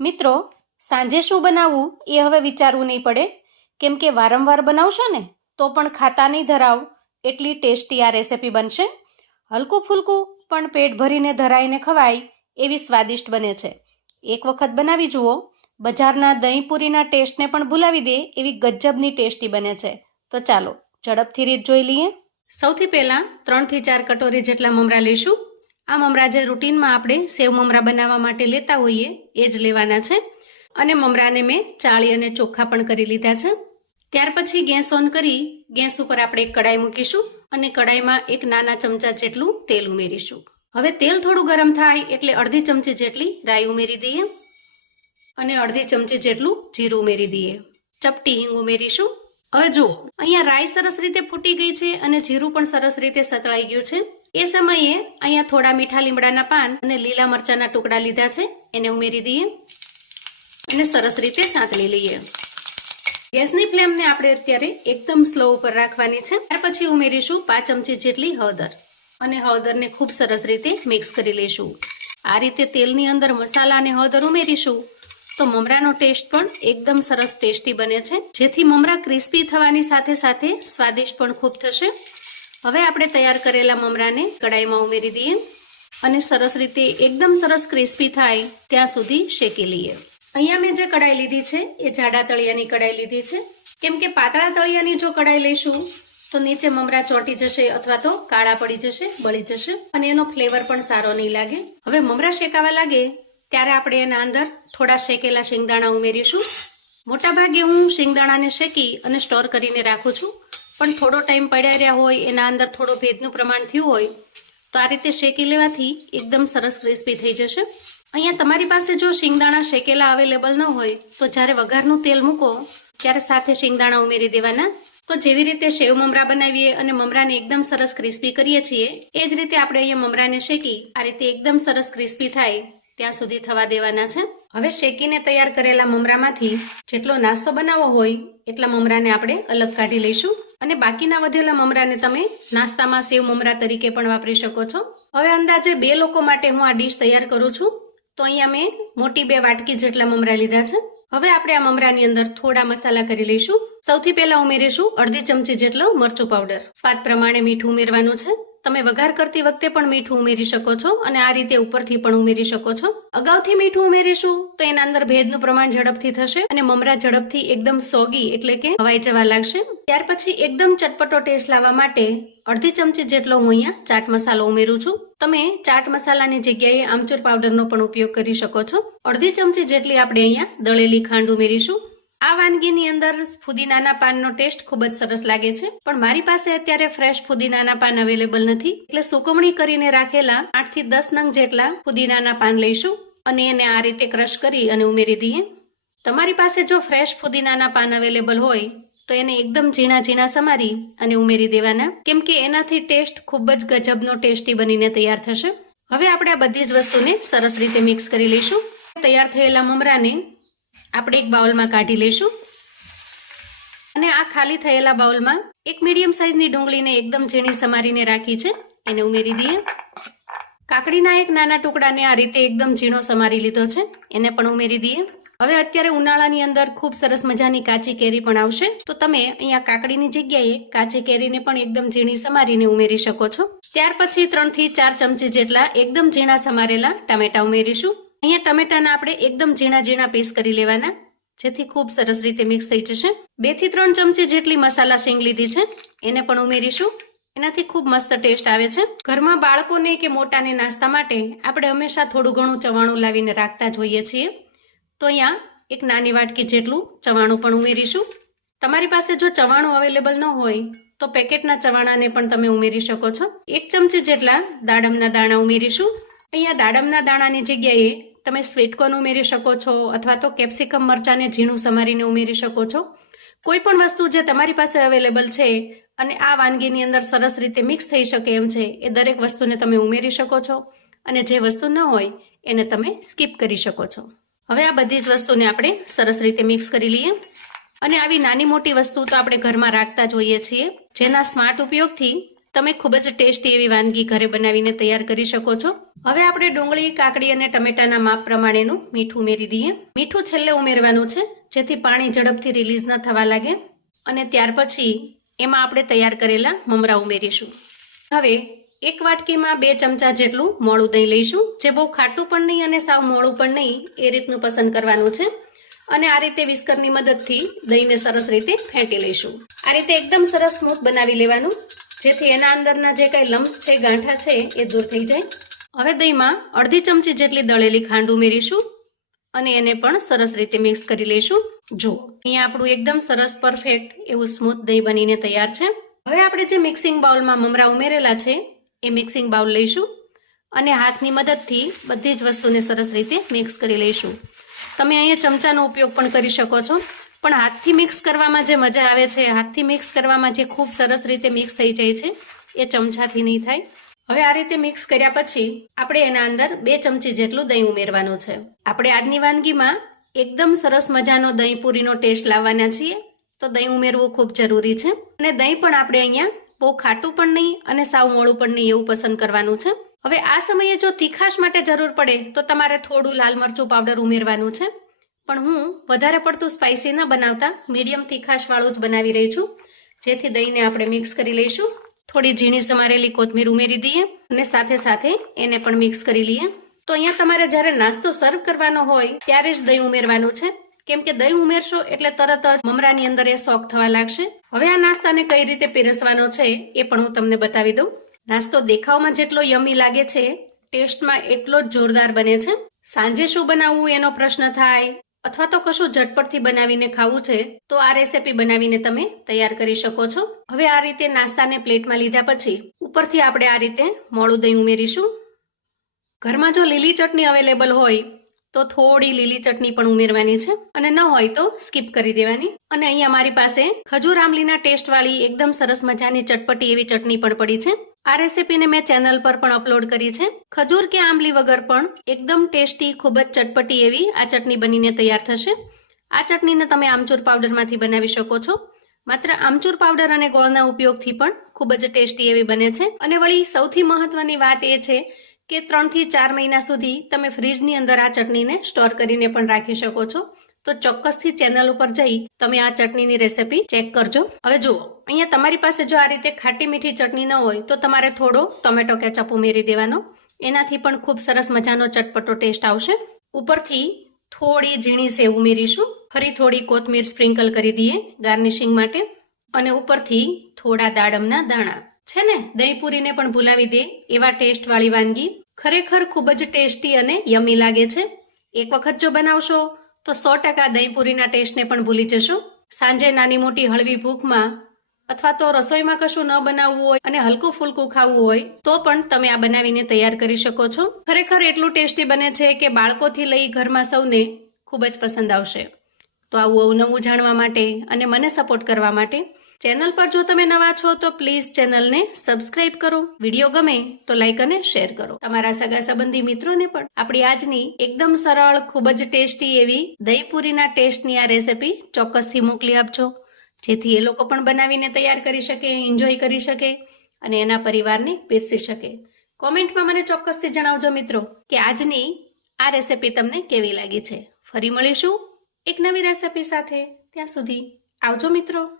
મિત્રો, સાંજે શું બનાવવું એ હવે વિચારવું નહીં પડે, કેમ કે વારંવાર બનાવશો ને તો પણ ખાતા નહીં ધરાવ એટલી ટેસ્ટી આ રેસિપી બનશે. હલકું ફૂલકું પણ પેટ ભરીને ધરાઈને ખવાય એવી સ્વાદિષ્ટ બને છે. એક વખત બનાવી જુઓ, બજારના દહીં પૂરીના ટેસ્ટને પણ ભૂલાવી દે એવી ગજબની ટેસ્ટી બને છે. તો ચાલો ઝડપથી રીત જોઈ લઈએ. સૌથી પહેલાં 3 થી 4 કટોરી જેટલા મમરા લઈશું. આ મમરા જે રૂટીનમાં આપણે સેવ મમરા બનાવવા માટે લેતા હોઈએ એ જ લેવાના છે. અને મમરાને મેં ચાળી અને ચોખ્ખા પણ કરી લીધા છે. ત્યાર પછી ગેસ ઓન કરી ગેસ ઉપર આપણે એક કડાઈ મૂકીશું અને કડાઈમાં 1 નાના ચમચા જેટલું તેલ ઉમેરીશું. હવે તેલ થોડું ગરમ થાય એટલે અડધી ચમચી જેટલી રાઈ ઉમેરી દઈએ અને અડધી ચમચી જેટલું જીરું ઉમેરી દઈએ. ચપટી હિંગ ઉમેરીશું. હવે જુઓ, અહીંયા રાઈ સરસ રીતે ફૂટી ગઈ છે અને જીરું પણ સરસ રીતે સતળાઈ ગયું છે. એ સમયે અહીંયા થોડા મીઠા લીમડાના પાન અને લીલા મરચાના ટુકડા લીધા છે, એને ઉમેરી દઈએ અને સરસ રીતે સાંતળી લઈએ. ગેસની ફ્લેમને આપણે અત્યારે એકદમ સ્લો ઉપર રાખવાની છે. ત્યાર પછી ઉમેરીશું 5 ચમચી જેટલી હળદર અને હળદરને ખૂબ સરસ રીતે મિક્સ કરી લઈશું. આ રીતે તેલની અંદર મસાલા અને હળદર ઉમેરીશું તો મમરાનો ટેસ્ટ પણ એકદમ સરસ ટેસ્ટી બને છે, જેથી મમરા ક્રિસ્પી થવાની સાથે સાથે સ્વાદિષ્ટ પણ ખૂબ થશે. હવે આપણે તૈયાર કરેલા મમરાને કડાઈમાં ઉમેરી દઈએ અને સરસ રીતે એકદમ સરસ ક્રિસ્પી થાય ત્યાં સુધી શેકી લઈએ. અહીંયા મેં જે કડાઈ લીધી છે એ જાડા તળિયાની કડાઈ લીધી છે, કેમ કે પાતળા તળિયાની જો કડાઈ લઈશું તો નીચે મમરા ચોંટી જશે અથવા તો કાળા પડી જશે, બળી જશે અને એનો ફ્લેવર પણ સારો નહીં લાગે. હવે મમરા શેકાવા લાગે ત્યારે આપણે એના અંદર થોડા શેકેલા શિંગદાણા ઉમેરીશું. મોટાભાગે હું શિંગદાણાને શેકી અને સ્ટોર કરીને રાખું છું, પણ થોડો ટાઈમ પડ્યા રહ્યા હોય, એના અંદર થોડો ભેજનું પ્રમાણ થયું હોય તો આ રીતે શેકી લેવાથી એકદમ સરસ ક્રિસ્પી થઈ જશે. અહીંયા તમારી પાસે જો શિંગદાણા શેકેલા અવેલેબલ ન હોય તો જ્યારે વઘારનું તેલ મૂકો ત્યારે સાથે શિંગદાણા ઉમેરી દેવાના. તો જેવી રીતે સેવ મમરા બનાવીએ અને મમરાને એકદમ સરસ ક્રિસ્પી કરીએ છીએ એ જ રીતે આપણે અહીંયા મમરાને શેકી આ રીતે એકદમ સરસ ક્રિસ્પી થાય ત્યાં સુધી થવા દેવાના છે. હવે શેકીને તૈયાર કરેલા મમરામાંથી જેટલો નાસ્તો બનાવવો હોય એટલા મમરાને આપણે અલગ કાઢી લઈશું અને બાકીના વધેલા મમરાને તમે નાસ્તામાં સેવ મમરા તરીકે પણ વાપરી શકો છો. હવે અંદાજે 2 લોકો માટે હું આ ડીશ તૈયાર કરું છું, તો અહીંયા મેં મોટી 2 વાટકી જેટલા મમરા લીધા છે. હવે આપણે આ મમરાની અંદર થોડા મસાલા કરી લઈશું. સૌથી પહેલા ઉમેરીશું અડધી ચમચી જેટલો મરચું પાવડર. સ્વાદ પ્રમાણે મીઠું ઉમેરવાનું છે. તમે વઘાર કરતી વખતે પણ મીઠું ઉમેરી શકો છો અને આ રીતે ઉપરથી પણ ઉમેરી શકો છો. અગાઉથી મીઠું ઉમેરીશું તો એના અંદર ભેજનું પ્રમાણ ઝડપથી થશે અને મમરા ઝડપથી એકદમ સોગી એટલે કે હવાઈ જવા લાગશે. ત્યાર પછી એકદમ ચટપટો ટેસ્ટ લાવવા માટે અડધી ચમચી જેટલો હું અહીંયા ચાટ મસાલો ઉમેરું છું. તમે ચાટ મસાલાની જગ્યાએ આમચૂર પાવડરનો પણ ઉપયોગ કરી શકો છો. અડધી ચમચી જેટલી આપણે અહીંયા દળેલી ખાંડ ઉમેરીશું. આ વાનગીની અંદર ફુદીનાના પાનનો ટેસ્ટ ખૂબ જ સરસ લાગે છે, પણ મારી પાસે અત્યારે ફ્રેશ ફુદીનાના પાન અવેલેબલ નથી, એટલે સુકવણી કરીને રાખેલા 8 થી 10 નંગ જેટલા ફુદીનાના પાન લઈશું અને એને આ રીતે ક્રશ કરી અને ઉમેરી દઈએ. તમારી પાસે જો ફ્રેશ ફુદીનાના પાન અવેલેબલ હોય તો એને એકદમ ઝીણા ઝીણા સમારી અને ઉમેરી દેવાના, કેમ કે એનાથી ટેસ્ટ ખૂબ જ ગજબનો ટેસ્ટી બનીને તૈયાર થશે. હવે આપણે આ બધી જ વસ્તુને સરસ રીતે મિક્સ કરી લઈશું. તૈયાર થયેલા મમરાને આપણે એક બાઉલમાં કાઢી લઈશું અને આ ખાલી થયેલા બાઉલમાં એક મીડિયમ સાઇઝની ડુંગળીને એકદમ ઝીણી સમારીને રાખી છે, એને ઉમેરી દઈએ. કાકડીના એક નાના ટુકડાને આ રીતે એકદમ ઝીણો સમારી લીધો છે, એને પણ ઉમેરી દઈએ. હવે અત્યારે ઉનાળાની અંદર ખૂબ સરસ મજાની કાચી કેરી પણ આવશે, તો તમે અહીંયા કાકડીની જગ્યાએ કાચી કેરીને પણ એકદમ ઝીણી સમારીને ઉમેરી શકો છો. ત્યાર પછી 3 થી 4 ચમચી જેટલા એકદમ ઝીણા સમારેલા ટામેટા ઉમેરીશું. અહીંયા ટમેટાના આપણે એકદમ ઝીણા ઝીણા પીસ કરી લેવાના, જેથી ખૂબ સરસ રીતે મિક્સ થઈ જશે. 2 થી 3 ચમચી જેટલી મસાલા શીંગ લીધી છે, એને પણ ઉમેરીશું. એનાથી ખૂબ મસ્ત ટેસ્ટ આવે છે. ઘરમાં બાળકોને કે મોટાને નાસ્તા માટે આપણે હંમેશા થોડું ઘણું ચવાણું લાવીને રાખતા જ હોઈએ છીએ, તો અહીંયા એક નાની વાટકી જેટલું ચવાણું પણ ઉમેરીશું. તમારી પાસે જો ચવાણું અવેલેબલ ન હોય તો પેકેટના ચવાણાને પણ તમે ઉમેરી શકો છો. 1 ચમચી જેટલા દાડમના દાણા ઉમેરીશું. અહીંયા દાડમના દાણાની જગ્યાએ તમે સ્વીટકોર્ન ઉમેરી શકો છો અથવા તો કેપ્સિકમ મરચાંને ઝીણું સમારીને ઉમેરી શકો છો. કોઈ પણ વસ્તુ જે તમારી પાસે અવેલેબલ છે અને આ વાનગીની અંદર સરસ રીતે મિક્સ થઈ શકે એમ છે એ દરેક વસ્તુને તમે ઉમેરી શકો છો અને જે વસ્તુ ન હોય એને તમે સ્કીપ કરી શકો છો. હવે આ બધી જ વસ્તુને આપણે સરસ રીતે મિક્સ કરી લઈએ અને આવી નાની મોટી વસ્તુ તો આપણે ઘરમાં રાખતા જ હોઈએ છીએ, જેના સ્માર્ટ ઉપયોગથી તમે ખૂબ જ ટેસ્ટી એવી વાનગી ઘરે બનાવીને તૈયાર કરી શકો છો. હવે આપણે ડુંગળી, કાકડી અને ટમેટાના માપ પ્રમાણેનું મીઠું ઉમેરી દઈએ. મીઠું છેલ્લે ઉમેરવાનું છે, જેથી પાણી ઝડપથી રિલીઝ ન થવા લાગે. અને ત્યાર પછી એમાં આપણે તૈયાર કરેલા મમરા ઉમેરીશું. હવે એક વાટકીમાં 2 ચમચા જેટલું મોળું દહીં લઈશું, જે બહુ ખાટું પણ નહીં અને સાવ મોળું પણ નહીં એ રીતનું પસંદ કરવાનું છે. અને આ રીતે વિસ્કરની મદદથી દહીંને સરસ રીતે ફેંટી લઈશું. આ રીતે એકદમ સરસ સ્મૂથ બનાવી લેવાનું, જેથી એના અંદરના જે કાંઈ લમ્સ છે, ગાંઠા છે એ દૂર થઈ જાય. હવે દહીંમાં અડધી ચમચી જેટલી દળેલી ખાંડ ઉમેરીશું અને એને પણ સરસ રીતે મિક્સ કરી લઈશું. જો અહીંયા આપણું એકદમ સરસ પરફેક્ટ એવું સ્મૂથ દહીં બનીને તૈયાર છે. હવે આપણે જે મિક્સિંગ બાઉલમાં મમરા ઉમેરેલા છે એ મિક્સિંગ બાઉલ લઈશું અને હાથની મદદથી બધી જ વસ્તુને સરસ રીતે મિક્સ કરી લઈશું. તમે અહીંયા ચમચાનો ઉપયોગ પણ કરી શકો છો, પણ હાથથી મિક્સ કરવામાં જે મજા આવે છે, હાથથી મિક્સ કરવામાં જે ખૂબ સરસ રીતે મિક્સ થઈ જાય છે, એ ચમચાથી નહીં થાય. હવે આ રીતે મિક્સ કર્યા પછી આપણે એના અંદર 2 ચમચી જેટલું દહીં ઉમેરવાનું છે. આપણે આજની વાનગીમાં એકદમ સરસ મજાનો દહીં પૂરીનો ટેસ્ટ લાવવાના છીએ, તો દહીં ઉમેરવું ખૂબ જરૂરી છે. અને દહીં પણ આપણે અહીંયા બહુ ખાટું પણ નહીં અને સાવ મોળું પણ નહીં એવું પસંદ કરવાનું છે. હવે આ સમયે જો તીખાશ માટે જરૂર પડે તો તમારે થોડું લાલ મરચું પાવડર ઉમેરવાનું છે, પણ હું વધારે પડતું સ્પાઇસી ન બનાવતા મીડિયમ તીખાશવાળું જ બનાવી રહી છું, જેથી દહીંને આપણે મિક્સ કરી લઈશું. થોડી ઝીણી સમારેલી કોથમીર ઉમેરી દઈએ અને સાથે સાથે એને પણ મિક્સ કરી લઈએ. તો અહીંયા તમારે જ્યારે નાસ્તો સર્વ કરવાનો હોય ત્યારે જ દહીં ઉમેરવાનું છે, કેમ કે દહીં ઉમેરશો એટલે તરત જ મમરાની અંદર એ સોક થવા લાગશે. હવે આ નાસ્તાને કઈ રીતે પીરસવાનો છે એ પણ હું તમને બતાવી દઉં. નાસ્તો દેખાવમાં જેટલો યમી લાગે છે, ટેસ્ટમાં એટલો જ જોરદાર બને છે. સાંજે શું બનાવવું એનો પ્રશ્ન થાય અથવા તો કશું ઝટપટથી બનાવીને ખાવું છે, તો આ રેસીપી બનાવીને તમે તૈયાર કરી શકો છો. હવે આ રીતે નાસ્તાને પ્લેટમાં લીધા પછી ઉપરથી આપણે આ રીતે મોળું દહીં ઉમેરીશું. ઘરમાં જો લીલી ચટણી અવેલેબલ હોય તો થોડી લીલી ચટણી પણ ઉમેરવાની છે, અને ન હોય તો સ્કીપ કરી દેવાની. અને અહીંયા મારી પાસે ખજૂર આમલીના ટેસ્ટવાળી એકદમ સરસ મજાની ચટપટી એવી ચટણી પણ પડી છે. આ રેસીપીને મેં ચેનલ પર પણ અપલોડ કરી છે. ખજૂર કે આંબલી વગર પણ એકદમ ટેસ્ટી, ખૂબ જ ચટપટી એવી આ ચટણી બનીને તૈયાર થશે. આ ચટણીને તમે આમચૂર પાવડરમાંથી બનાવી શકો છો. માત્ર આમચૂર પાવડર અને ગોળના ઉપયોગથી પણ ખૂબ જ ટેસ્ટી એવી બને છે. અને વળી સૌથી મહત્વની વાત એ છે કે 3 થી 4 મહિના સુધી તમે ફ્રીજની અંદર આ ચટણીને સ્ટોર કરીને પણ રાખી શકો છો. તો ચોક્કસથી ચેનલ ઉપર જઈ તમે આ ચટણીની રેસીપી ચેક કરજો. હવે જુઓ, અહીંયા તમારી પાસે જો આ રીતે ખાટી મીઠી ચટણી ન હોય તો તમારે થોડો ટોમેટો કેચઅપ ઉમેરી દેવાનો. એનાથી પણ ખૂબ સરસ મજાનો ચટપટો ટેસ્ટ આવશે. ઉપરથી થોડી ઝીણી સેવ ઉમેરીશું. ફરી થોડી કોથમીર સ્પ્રિંકલ કરી દઈએ ગાર્નિશિંગ માટે. અને ઉપરથી થોડા દાડમના દાણા. છે ને, દહીં પૂરીને પણ ભૂલાવી દે એવા ટેસ્ટવાળી વાનગી. ખરેખર ખૂબ જ ટેસ્ટી અને યમી લાગે છે. એક વખત જો બનાવશો તો 100% દહીં પૂરીના ટેસ્ટને પણ ભૂલી જશો. સાંજે નાની મોટી હળવી ભૂખમાં અથવા તો રસોઈમાં કશું ન બનાવવું હોય અને હલકું ફૂલકું ખાવું હોય તો પણ તમે આ બનાવીને તૈયાર કરી શકો છો. ખરેખર એટલું ટેસ્ટી બને છે કે બાળકોથી લઈ ઘરમાં સૌને ખૂબ જ પસંદ આવશે. તો આવું નવું જાણવા માટે અને મને સપોર્ટ કરવા માટે ચેનલ પર જો તમે નવા છો તો પ્લીઝ ચેનલને સબસ્ક્રાઇબ કરો. વિડીયો ગમે તો લાઈક અને શેર કરો. તમારા સગા સંબંધી મિત્રોને પણ આપણી આજની એકદમ સરળ, ખૂબ જ ટેસ્ટી એવી દહીં પૂરીના ટેસ્ટની આ રેસીપી ચોક્કસથી મોકલી આપજો, જેથી એ લોકો પણ બનાવીને તૈયાર કરી શકે, એન્જોય કરી શકે અને એના પરિવારને પીરસી શકે. કોમેન્ટમાં મને ચોક્કસથી જણાવજો મિત્રો કે આજની આ રેસીપી તમને કેવી લાગી છે. ફરી મળીશું એક નવી રેસીપી સાથે. ત્યાં સુધી આવજો મિત્રો.